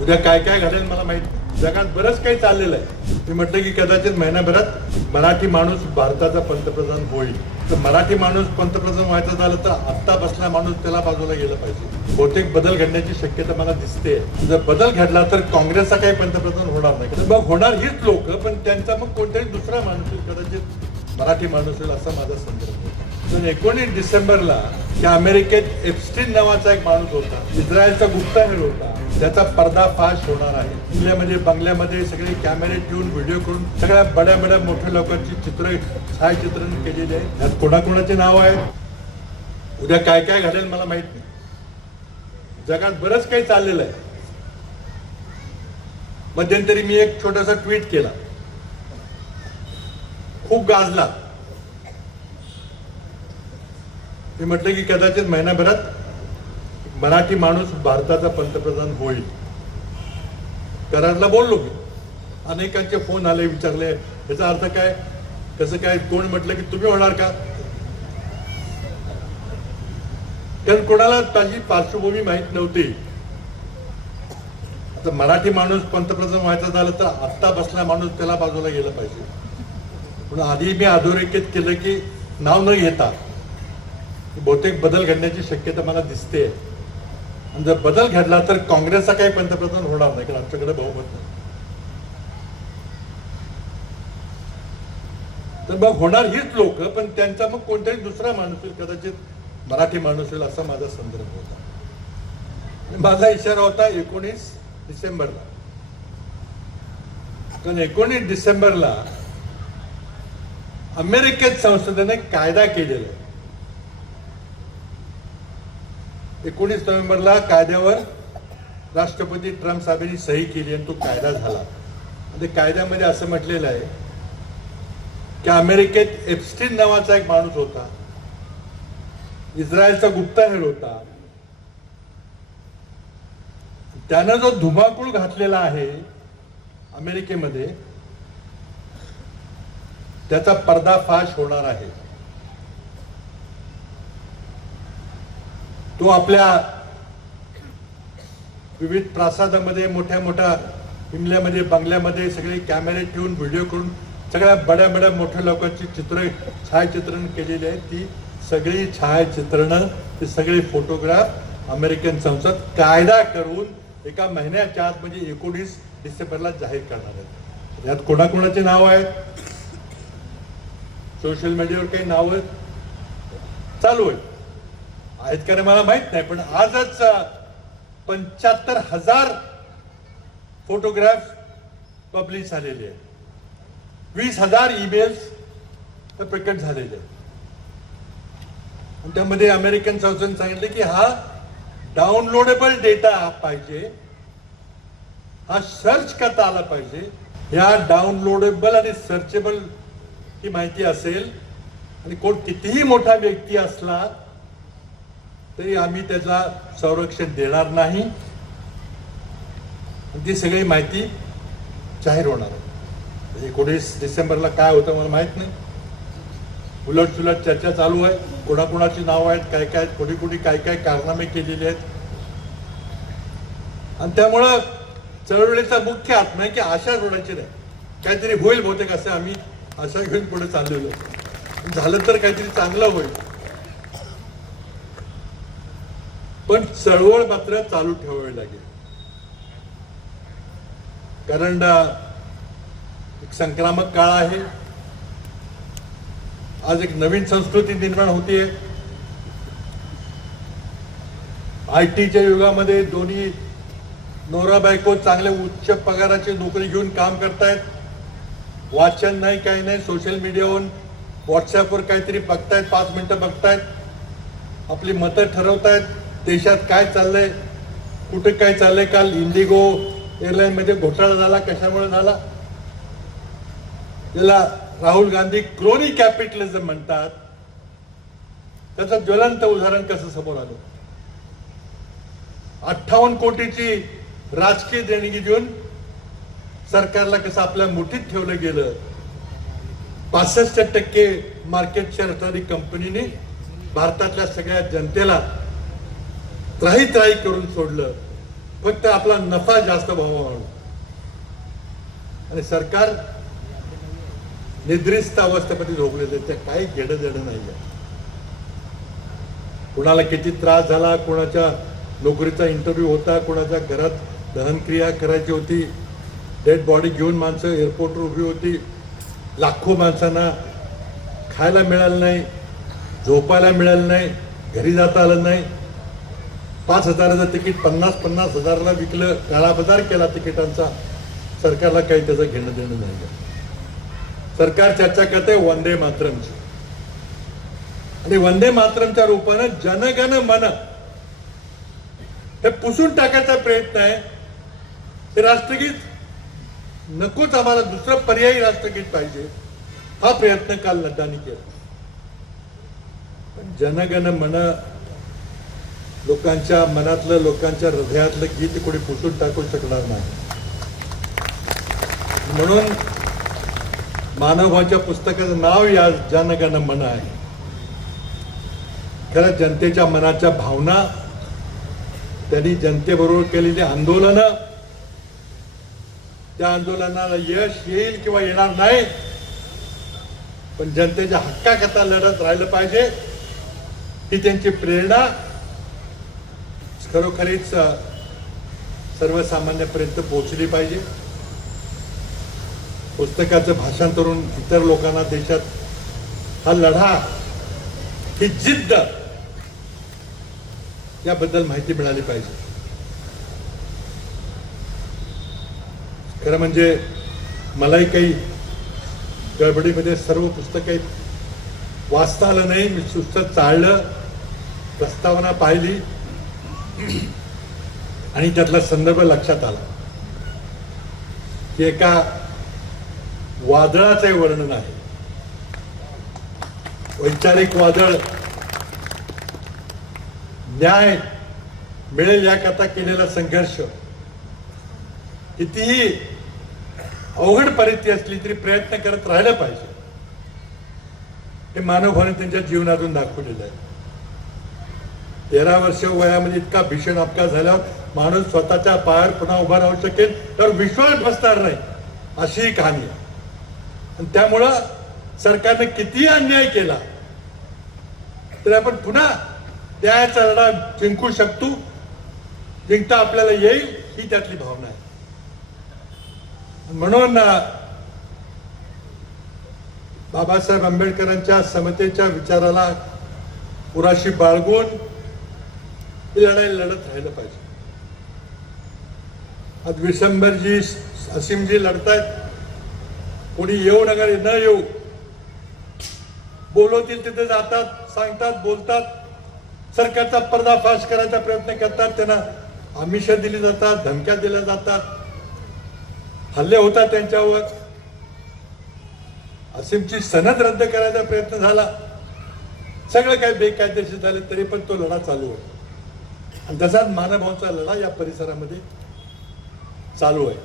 उद्या काय काय घडेल मला माहित नाही. जगात बरंच काही चाललेलं आहे. मी म्हटलं की कदाचित महिन्याभरात मराठी माणूस भारताचा पंतप्रधान होईल. तर मराठी माणूस पंतप्रधान व्हायचं झालं तर आत्ता बसला माणूस त्याला बाजूला गेलं पाहिजे. बहुतेक बदल घडण्याची शक्यता मला दिसते. जर बदल घडला तर काँग्रेसचा काही पंतप्रधान होणार नाही. तर मग होणार हीच लोक, पण त्यांचा मग कोणतरी दुसरा माणूस येईल, कदाचित मराठी माणूस येईल असा माझा संदर्भ होता. पण 19 डिसेंबरला त्या अमेरिकेत एप्स्टीन नावाचा एक माणूस होता, इस्रायलचा गुप्तहेर होता, त्याचा पर्दाफाश होणार आहे. दिल्लीमध्ये बंगल्यामध्ये सगळे कॅमेरे ठेवून व्हिडिओ करून सगळ्या बड्या बड्या मोठ्या लोकांची छायाचित्रण केलेली आहे. त्यात कोणाकोणाचे नाव आहेत, उद्या काय काय घडेल मला माहित नाही. जगात बरंच काही चाललेलं आहे. मध्यंतरी मी एक छोटासा ट्विट केला, खूप गाजला. मी म्हटलं की कदाचित महिन्याभरात मराठी माणूस भारताचा पंतप्रधान होईल. कराडला बोललो मी. अनेकांचे फोन आले, विचारले याचा अर्थ काय, कसं काय. कोण म्हटलं की तुम्ही होणार का, कारण कोणाला त्याची पार्श्वभूमी माहीत नव्हती. आता मराठी माणूस पंतप्रधान व्हायचा झालं तर आत्ता बसला माणूस त्याला बाजूला गेलं पाहिजे. म्हणून आधी मी अधोरेखित केलं की नाव न घेता बहुतेक बदल घडण्याची शक्यता मला दिसते. आणि जर बदल घडला तर काँग्रेसचा काही पंतप्रधान होणार नाही, कारण आमच्याकडे बहुमत नाही. तर मग होणार हीच लोक, पण त्यांचा मग कोणतरी दुसरा माणूस येईल, कदाचित मराठी माणूस येईल असा माझा संदर्भ होता. माझा इशारा होता 19 डिसेंबरला. कारण 19 डिसेंबरला अमेरिकेत संसदेने कायदा केलेला आहे. 19 नोव्हेंबरला कायद्यावर राष्ट्रपती ट्रम्प साहेबांनी सही केली आणि तो कायदा झाला. आणि कायद्यामध्ये असं म्हटलेलं आहे की अमेरिकेत एप्स्टीन नावाचा एक माणूस होता, इस्रायलचा गुप्तहेर होता, त्यानं जो धुमाकूळ घातलेला आहे अमेरिकेमध्ये त्याचा पर्दाफाश होणार आहे. तो आपल्या विविध प्रासादामध्ये, मोठ्या मोठ्या इमल्यामध्ये, बंगल्यामध्ये सगळे कॅमेरे ठेवून व्हिडिओ करून सगळ्या बड्या बड्या मोठ्या लोकांची छायाचित्रण केलेली आहेत. ती सगळी छायाचित्रणं, ते सगळे फोटोग्राफ अमेरिकन संसद कायदा करून एका महिन्याच्या आत म्हणजे 19 डिसेंबरला जाहीर करणार आहेत. यात कोणाकोणाचे नाव आहेत, सोशल मीडियावर काही नावं चालू आहेत का मला माहित नाही. पण आजच 75,000 फोटोग्राफ पब्लिश झालेले आहेत. 20,000 ईमेल्स प्रकट झालेले आहेत. त्यामध्ये अमेरिकन संसदेने सांगितले की हा डाउनलोडेबल डेटा पाहिजे, हा सर्च करता आला पाहिजे. या डाउनलोडेबल आणि सर्चेबल ही माहिती असेल आणि कोण कितीही मोठा व्यक्ती असला तरी आम्ही त्याचा संरक्षण देणार नाही. ती सगळी माहिती जाहीर होणार आहे. 19 डिसेंबरला काय होतं मला माहित नाही. उलट सुलट चर्चा चालू आहे, कोणाकोणाची नाव आहेत, काय काय, कोणी कोणी काय काय कारनामे केलेले आहेत. आणि त्यामुळं चळवळीचा मुख्य आत्मा आहे की आशा सोडायची नाही. काहीतरी होईल बहुतेक असं आम्ही आशा घेऊन पुढे चाललेलो. झालं तर काहीतरी चांगलं होईल, पण चळवळ मात्र चालू ठेवावी लागेल. कारण एक संक्रामक काळ आहे. आज एक नवीन संस्कृती निर्माण होतीये. IT च्या युगामध्ये दोन्ही नवरा बायको चांगले उच्च पगाराची नोकरी घेऊन काम करतायत. वाचन नाही, काही नाही, सोशल मीडियावर व्हॉट्सअपवर काहीतरी बघतायत, 5 मिनिटं बघतायत, आपली मतं ठरवतायत. देशात काय चाललंय, कुठे काय चाललंय. काल इंडिगो एअरलाईन मध्ये घोटाळा झाला, कशामुळे झाला त्याला राहुल गांधी क्रोनी कॅपिटलिझम म्हणतात. त्याचं ज्वलंत उदाहरण कसं समोर आलं. 58 कोटीची राजकीय देणगी देऊन सरकारला कसं आपल्या मुठीत ठेवलं गेलं. 65% मार्केट शेअर असणारी कंपनीने भारतातल्या सगळ्या जनतेला त्राही करून सोडलं. फक्त आपला नफा जास्त व्हावा म्हणून. आणि सरकार निद्रिस्त अवस्थेमध्ये झोपलेले, ते काही घेणं देणं नाही आहे. कुणाला किती त्रास झाला, कुणाच्या नोकरीचा इंटरव्ह्यू होता, कुणाच्या घरात दहनक्रिया करायची होती, डेड बॉडी घेऊन माणसं एअरपोर्टवर उभी होती, लाखो माणसांना खायला मिळालं नाही, झोपायला मिळालं नाही, घरी जाता आलं नाही. 5,000चं तिकीट 50,000ला विकलं, काळा बाजार केला तिकिटांचा. सरकारला काही त्याचं घेणं देणं नाही. सरकार चर्चा करते वंदे मातरमची, आणि वंदे मातरमच्या रूपानं जनगण मन हे पुसून टाकायचा प्रयत्न आहे. हे राष्ट्रगीत नकोच, आम्हाला दुसरं पर्यायी राष्ट्रगीत पाहिजे, हा प्रयत्न काल नड्डांनी केला. पण जनगण मन लोकांच्या मनातलं, लोकांच्या हृदयातलं गीत कोणी पुसून टाकू शकणार नाही. म्हणून मानवाच्या पुस्तकाचं नाव या जनगण मन आहे. खरं जनतेच्या मनाच्या भावना, त्यांनी जनतेबरोबर केलेली आंदोलनं, त्या आंदोलनाला यश येईल किंवा येणार नाही, पण जनतेच्या हक्काकरता लढत राहिलं पाहिजे, ही त्यांची प्रेरणा खरोखरीच सर्वसामान्यापर्यंत पोहोचली पाहिजे. पुस्तकाचं भाषांतर करून इतर लोकांना देशात हा लढा, ही जिद्द, याबद्दल माहिती मिळाली पाहिजे. खरं म्हणजे मलाही काही गडबडीमध्ये सर्व पुस्तके वाचता आलं नाही. मी पुस्तक चाळलं, प्रस्तावना पाहिली आणि त्यातला संदर्भ लक्षात आला की एका वादळाचे वर्णन आहे. वैचारिक वादळ, न्याय मिळेल याकरता केलेला संघर्ष, कितीही अवघड परिस्थिती असली तरी प्रयत्न करत राहिलं पाहिजे, हे मानवभावाने त्यांच्या जीवनातून दाखवलेलं आहे. 13 वर्ष वयामध्ये इतका भीषण अपघात झाल्यावर माणूस स्वतःच्या पायावर पुन्हा उभा राहू शकेल तर विश्वास बसणार नाही, अशी ही कहाणी आहे. आणि त्यामुळं सरकारने कितीही अन्याय केला तरी आपण पुन्हा न्यायाचा लढा जिंकू शकतो, जिंकता आपल्याला येईल, ही त्यातली भावना आहे. म्हणून बाबासाहेब आंबेडकरांच्या समतेच्या विचाराला पुराशी बाळगून ही लढाई लढत राहिलं पाहिजे. आज विशंभरजी, असीमजी लढतायत, कोणी येऊ नका न येऊ, बोलवतील तिथे जातात, सांगतात, बोलतात, सरकारचा पर्दाफाश करायचा प्रयत्न करतात, त्यांना आमिष दिली जातात, धमक्या दिल्या जातात, हल्ले होतात त्यांच्यावर. असीमची सनद रद्द करायचा प्रयत्न झाला, सगळं काही बेकायदेशीर झाले, तरी पण तो लढा चालू आहे. आणि तसाच मानवभावाचा लढा या परिसरामध्ये चालू आहे.